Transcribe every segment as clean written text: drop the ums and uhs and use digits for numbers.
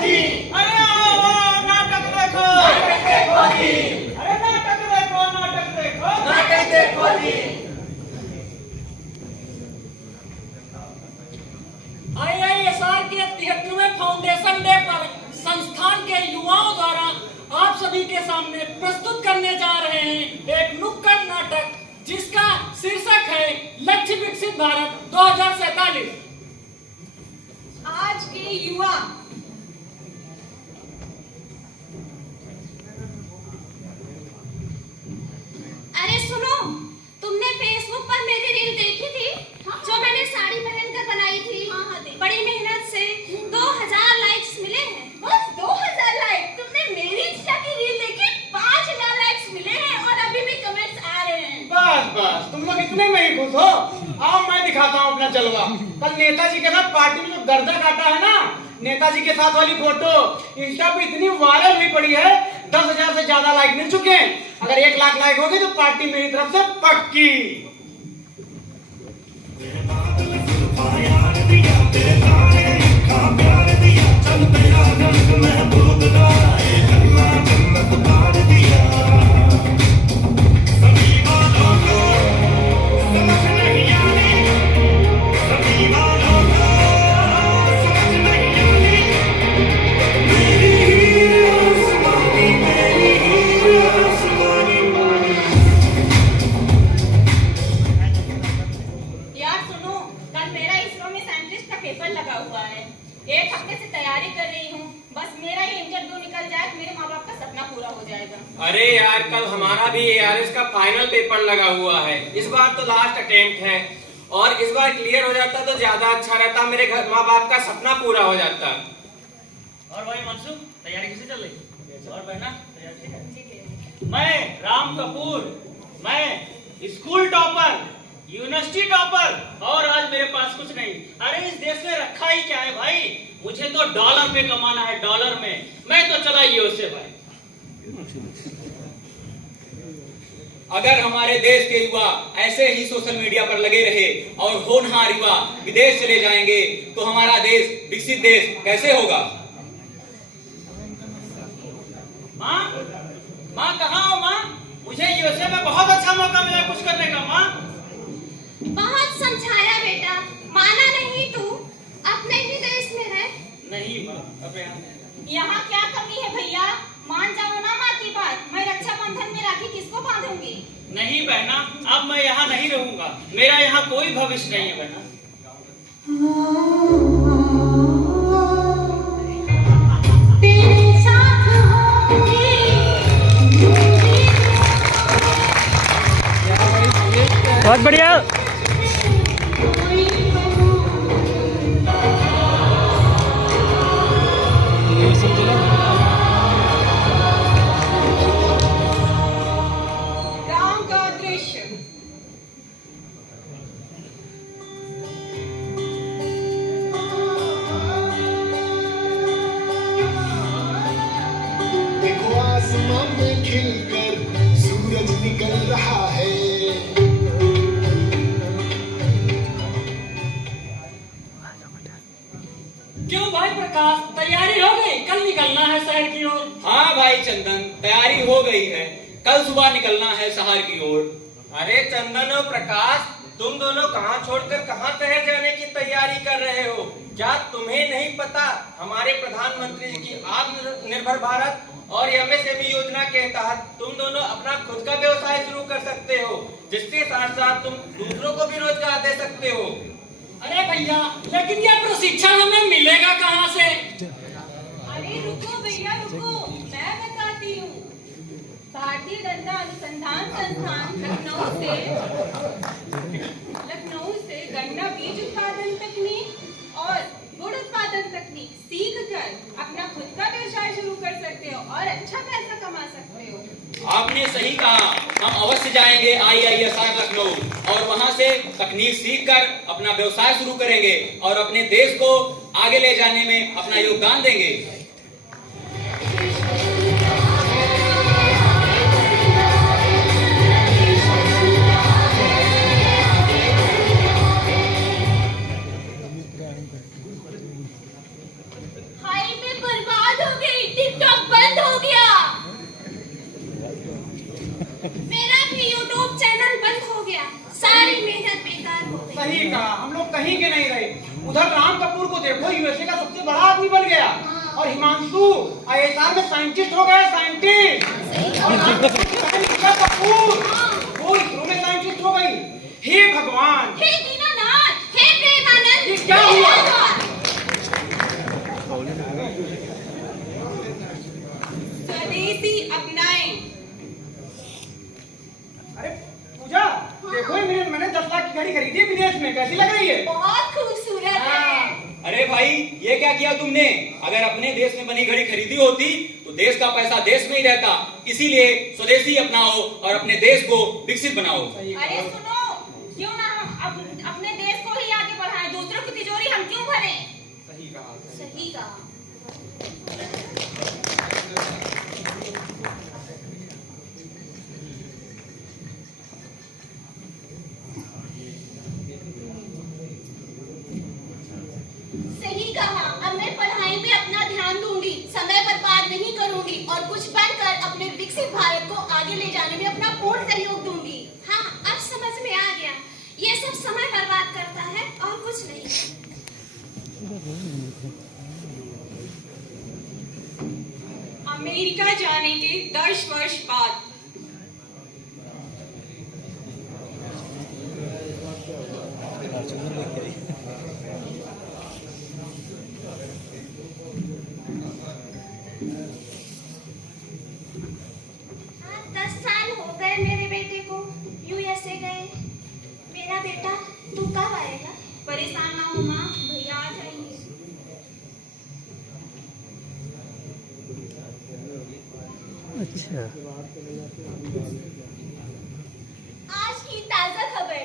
जी, अरे आओ नाटक देखो, देखो जी, अरे नाटक देखो, नाटक देखो, नाटक देखो जी। IISR के 73वें फाउंडेशन डे पर संस्थान के युवाओं द्वारा आप सभी के सामने प्रस्तुत करने जा रहे हैं एक नुक्कड़ नाटक जिसका शीर्षक है लक्ष्य विकसित भारत 2047। आज के युवा अरे सुनो, तुमने फेसबुक पर मेरी रील देखी थी? जो मैंने साड़ी पहनकर बनाई थी। बड़ी मेहनत से 2000 लाइक्स मिले हैं। बस 2000 लाइक। तुमने मेरी इंस्टा की रील देखी? 5000 लाइक्स मिले हैं और अभी भी कमेंट्स आ रहे हैं। बस बस तुम लोग इतने में ही खुश हो। आओ मैं दिखाता हूँ अपना जलवा। कल नेताजी के साथ पार्टी में जो गर्दा काटा है ना, नेताजी के साथ वाली फोटो इंस्टा पे इतनी वायरल हुई पड़ी है, 10,000 से ज्यादा लाइक मिल चुके हैं। अगर 1 लाख लाइक हो गए तो पार्टी मेरी तरफ से पक्की। यार सुनो, कल मेरा इसरो में साइंटिस्ट का पेपर लगा हुआ है। 1 हफ्ते से तैयारी कर रही हूँ। बस मेरा ये इंटरव्यू निकल जाए तो मेरे माँ बाप का सपना पूरा हो जाएगा। अरे यार, कल हमारा भी ARS का फाइनल पेपर लगा हुआ है। इस बार तो लास्ट अटेम्प्ट है और इस बार क्लियर हो जाता तो ज्यादा अच्छा रहता, मेरे घर माँ बाप का सपना पूरा हो जाता। और भाई मनसू, तैयारी कैसे चल रही? और बहना तैयारी ठीक है? मैं राम कपूर, मैं स्कूल टॉपर, यूनिवर्सिटी टॉपर, और आज मेरे पास कुछ नहीं। अरे इस देश में रखा ही क्या है भाई? मुझे तो डॉलर में कमाना है, डॉलर में। मैं तो चला यूएस से भाई। अगर हमारे देश के युवा ऐसे ही सोशल मीडिया पर लगे रहे और होनहार युवा विदेश चले जाएंगे तो हमारा देश विकसित देश कैसे होगा? माँ, माँ कहाँ हो माँ? मुझे यूएसए में बहुत अच्छा मौका मिला कुछ करने का। माँ बहुत समझाया बेटा, माना नहीं तू। अपने ही देश में रह। नहीं माँ, अब यहाँ क्या कमी है भैया? मान जाओ ना माँ की बात। मैं रक्षाबंधन में राखी किसको बांधूंगी? नहीं बहना, अब मैं यहाँ नहीं रहूंगा। मेरा यहाँ कोई भविष्य नहीं है बहना। तेरे साथ होंगे। बहुत बढ़िया। गांव का दृश्य। देखो आसमां में खिलकर सूरज निकल रहा है। क्यों भाई प्रकाश, तैयारी हो गई? कल निकलना है शहर की ओर। हाँ भाई चंदन, तैयारी हो गई है। कल सुबह निकलना है शहर की ओर। अरे चंदन और प्रकाश, तुम दोनों कहाँ छोड़कर कहाँ शहर जाने की तैयारी कर रहे हो? क्या तुम्हें नहीं पता हमारे प्रधानमंत्री जी की आत्मनिर्भर भारत और MSME योजना के तहत तुम दोनों अपना खुद का व्यवसाय शुरू कर सकते हो, जिसके साथ साथ तुम दूसरों को भी रोजगार दे सकते हो। अरे भैया, लेकिन यह प्रशिक्षण हमें मिलेगा कहाँ से? अरे रुको भैया रुको, मैं बताती हूँ। भारतीय दंता अनुसंधान संस्थान लखनऊ से गन्ना बीज उत्पादन तकनीक और गुड़ उत्पादन तकनीक सीख कर अपना खुद का व्यवसाय शुरू कर सकते हो और अच्छा पैसा कमा सकते हो। आपने सही कहा। हम अवश्य जाएंगे IISR लखनऊ और वहां से तकनीक सीख कर अपना व्यवसाय शुरू करेंगे और अपने देश को आगे ले जाने में अपना योगदान देंगे। हाय मैं बर्बाद सही कहा, हम लोग कहीं के नहीं रहे। उधर राम कपूर को देखो, यूएसए का सबसे बड़ा आदमी बन गया, और हिमांशु आईएसआर में साइंटिस्ट हो गया, साइंटिस्ट। और राम कपूर की बहन रीता कपूर वो इसरो में साइंटिस्ट हो गई। हे भगवान, हे दीनानाथ, हे प्रेमानंद, ये क्या हुआ? स्वदेशी अपनाएं। अरे पूजा, देखो मैंने 10 लाख की घड़ी खरीदी विदेश में, कैसी लग रही है? बहुत खूबसूरत है। अरे भाई, ये क्या किया तुमने? अगर अपने देश में बनी घड़ी खरीदी होती तो देश का पैसा देश में ही रहता। इसीलिए स्वदेशी अपनाओ और अपने देश को विकसित बनाओ। अरे सुनो, क्यों ना हम अपने देश को ही आगे बढ़ाएं, दूसरों की तिजोरी हम क्यों भरें? सही कहा, सही कहा। सही कहा। अब मैं पढ़ाई में अपना ध्यान दूंगी, समय बर्बाद नहीं करूंगी और कुछ बनकर अपने विकसित भारत को आगे ले जाने में अपना पूर्ण सहयोग दूंगी। हाँ, अब समझ में आ गया, ये सब समय बर्बाद करता है और कुछ नहीं। अमेरिका जाने के 10 वर्ष बाद यूएसए गए। मेरा बेटा तू कब आएगा? परेशान ना हो माँ, भैया आ जाएंगे। अच्छा, आज की ताजा खबर,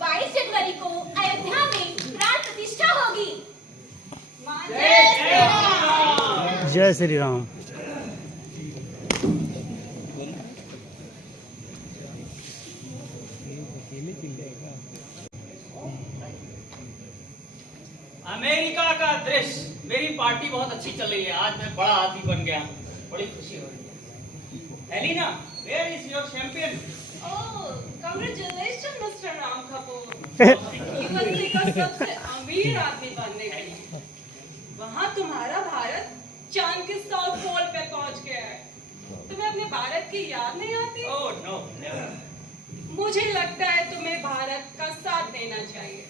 22 जनवरी को अयोध्या में प्राण प्रतिष्ठा होगी। जय श्री राम। अमेरिका का दृश्य, मेरी पार्टी बहुत अच्छी चल रही है। आज मैं बड़ा आदमी बन गया, बड़ी खुशी हो रही है। Elina, where is your champion? Oh, congratulations, Mr. Ram Kapoor. USA का सबसे अमीर आदमी बनने के लिए। वहाँ तुम्हारा भारत चांद के साउथ पोल पे पहुँच गया है। तुम्हें अपने भारत की याद नहीं आती? Oh no, never. मुझे लगता है तुम्हें भारत का साथ देना चाहिए।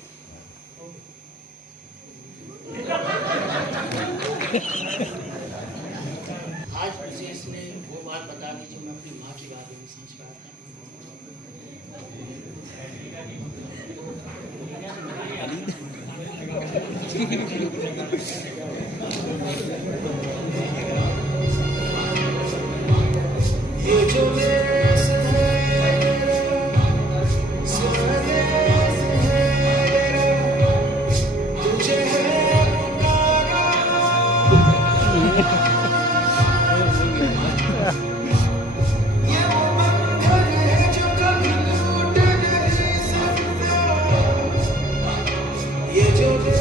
आज विशेष ने वो बात बता दी जो मैं अपनी माँ की बात में समझ पाया था। ये जो देश है स्वदेश है, तुझे है पुकारा। ये वो बंधन है जो कभी टूट नहीं सकता। ये जो देश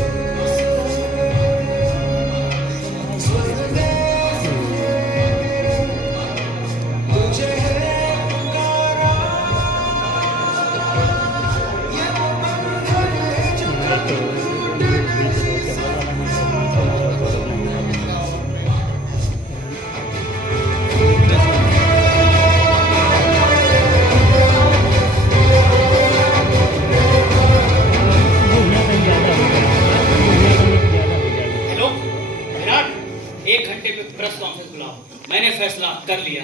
मैंने फैसला कर लिया।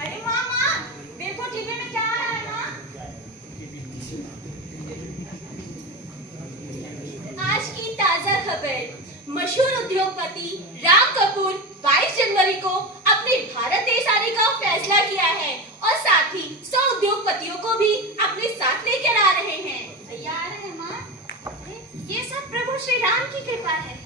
अरे मामा, देखो टीवी में क्या आ रहा है माँ? आज की ताजा खबर, मशहूर उद्योगपति राम कपूर 22 जनवरी को अपने भारत देश आने का फैसला किया है और साथ ही 100 उद्योगपतियों को भी अपने साथ लेकर आ रहे हैं। भैया आ रहे हैं माँ? ये सब प्रभु श्री राम की कृपा है।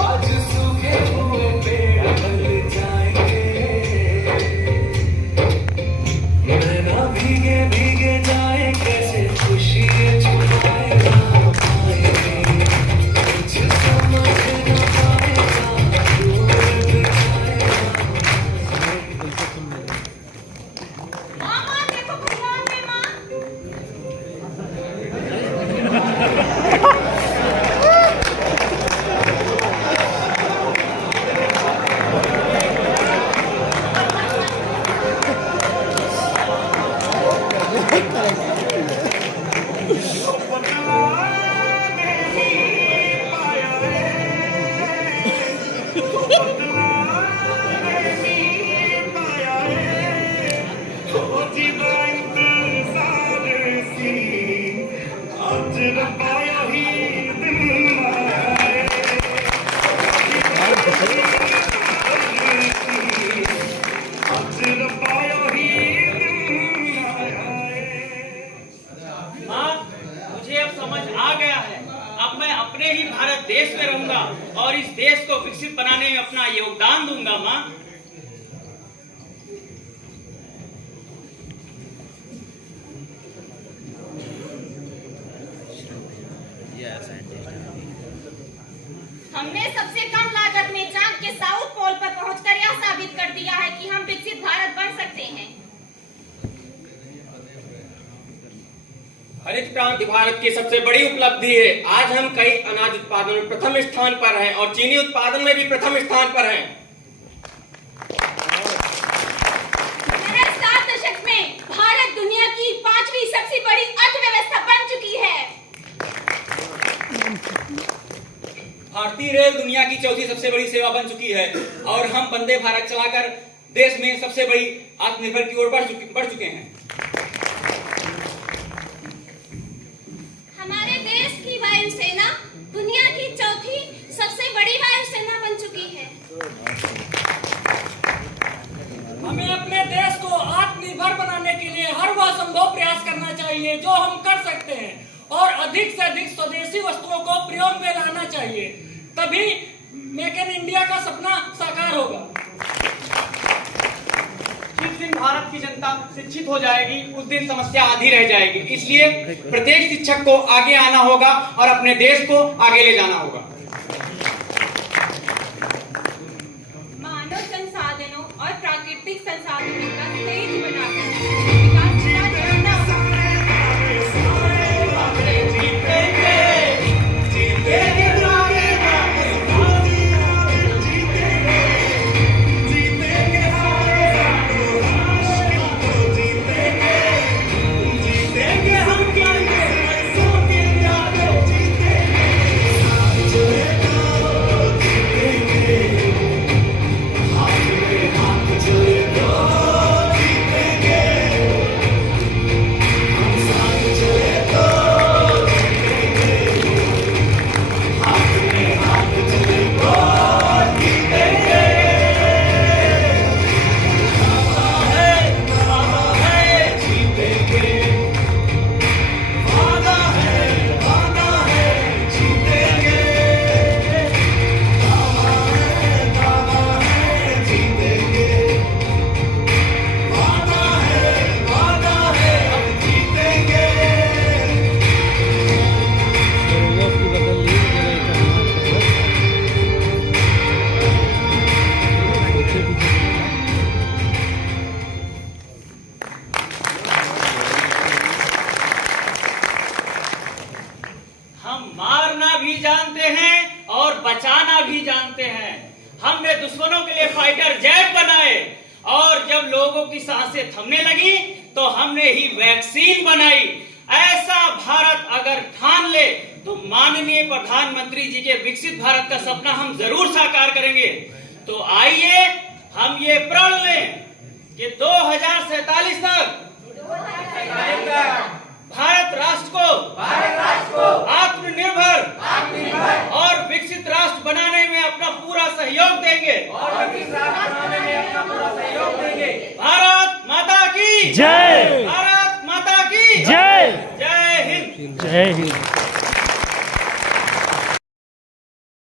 आज सूखे हुए पेड़ बन जाएंगे। भारत देश में रहूंगा और इस देश को विकसित बनाने में अपना योगदान दूंगा। माँ, हमने सबसे कम लागत में चांद के साउथ पोल पर पहुंचकर यह साबित कर दिया है कि हम विकसित भारत बन सकते हैं। हरित क्रांति भारत की सबसे बड़ी उपलब्धि है। आज हम कई अनाज उत्पादन में प्रथम स्थान पर हैं और चीनी उत्पादन में भी प्रथम स्थान पर हैं। महज 7 दशक में भारत दुनिया की 5वीं सबसे बड़ी अर्थव्यवस्था बन चुकी है। भारतीय रेल दुनिया की 4थी सबसे बड़ी सेवा बन चुकी है और हम वंदे भारत चलाकर देश में सबसे बड़ी आत्मनिर्भर की ओर बढ़ चुके हैं। हमारे देश की वायुसेना दुनिया की 4थी सबसे बड़ी वायुसेना बन चुकी है। हमें अपने देश को आत्मनिर्भर बनाने के लिए हर वह संभव प्रयास करना चाहिए जो हम कर सकते हैं और अधिक से अधिक स्वदेशी वस्तुओं को प्रयोग में लाना चाहिए, तभी मेक इन इंडिया का सपना साकार होगा। जिस दिन भारत की जनता शिक्षित हो जाएगी उस दिन समस्या आधी रह जाएगी। इसलिए प्रत्येक शिक्षक को आगे आना होगा और अपने देश को आगे ले जाना होगा। मानव संसाधनों और प्राकृतिक संसाधनों का तेज बनाकर विकास किया जाना बचाना भी जानते हैं। हमने दुश्मनों के लिए फाइटर जेट बनाए और जब लोगों की सांसें थमने लगी तो हमने ही वैक्सीन बनाई। ऐसा भारत अगर ठान ले तो माननीय प्रधानमंत्री जी के विकसित भारत का सपना हम जरूर साकार करेंगे। तो आइए हम ये प्रण लें कि 2047 तक भारत राष्ट्र को आत्मनिर्भर और विकसित राष्ट्र बनाने में अपना पूरा सहयोग देंगे। भारत माता की जय। भारत माता की जय। जय हिंद। जय हिंद।